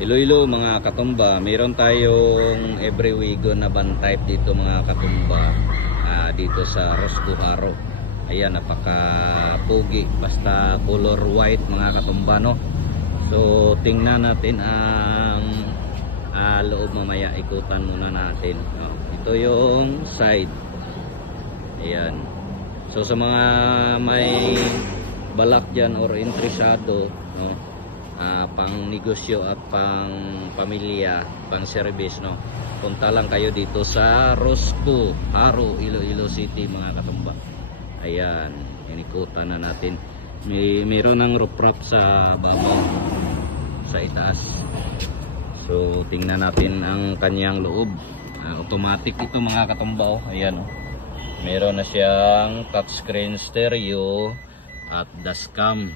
Iloilo mga katumba, mayroon tayong every wigo na van type dito mga katumba, dito sa Roscuharo. Ayan, napaka pugi, basta color white mga katumba, no? So tingnan natin ang loob mamaya, ikutan muna natin, no? Ito yung side. Ayan, so sa mga may balak dyan or interesado, no, pang negosyo at pang pamilya, pang service, no, punta lang kayo dito sa Roscuharo, Iloilo City mga katumba. Ayan, inikutan na natin. Mayroon ng roof rack sa babaw, sa itaas. So tingnan natin ang kanyang loob. Automatic ito mga katumba, oh. Ayan, oh. Mayroon na siyang touchscreen stereo at dashcam.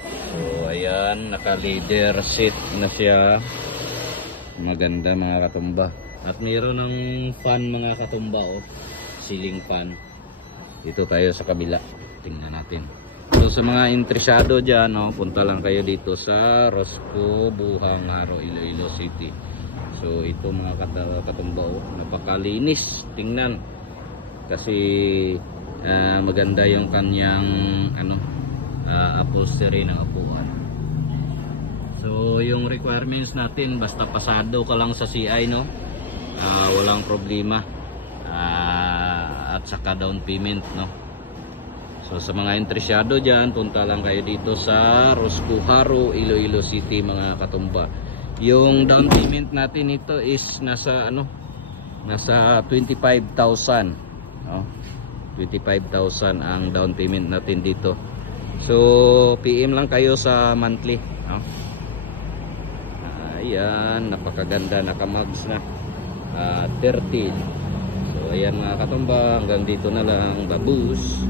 So ayan, naka leather seat na siya, maganda mga katumba. At mayroon ng fan mga katumba, oh, ceiling fan. Dito tayo sa kabila, tingnan natin. So sa mga interesado dyan, oh, punta lang kayo dito sa Roscuharo, Iloilo City. So ito mga katumba, oh, napakalinis tingnan, kasi maganda yung kanyang upholstery ng upuan. So yung requirements natin, basta pasado ka lang sa CI, no, walang problema, at saka down payment, no. So sa mga interesado dyan, punta lang kayo dito sa Roscuharo, Iloilo City mga katumba. Yung down payment natin ito is nasa nasa 25,000, no? 25,000 ang down payment natin dito. So PM lang kayo sa monthly, no? Ayan, napakaganda, naka-mags na 13. So ayan mga katumba, hanggang dito na lang, babus.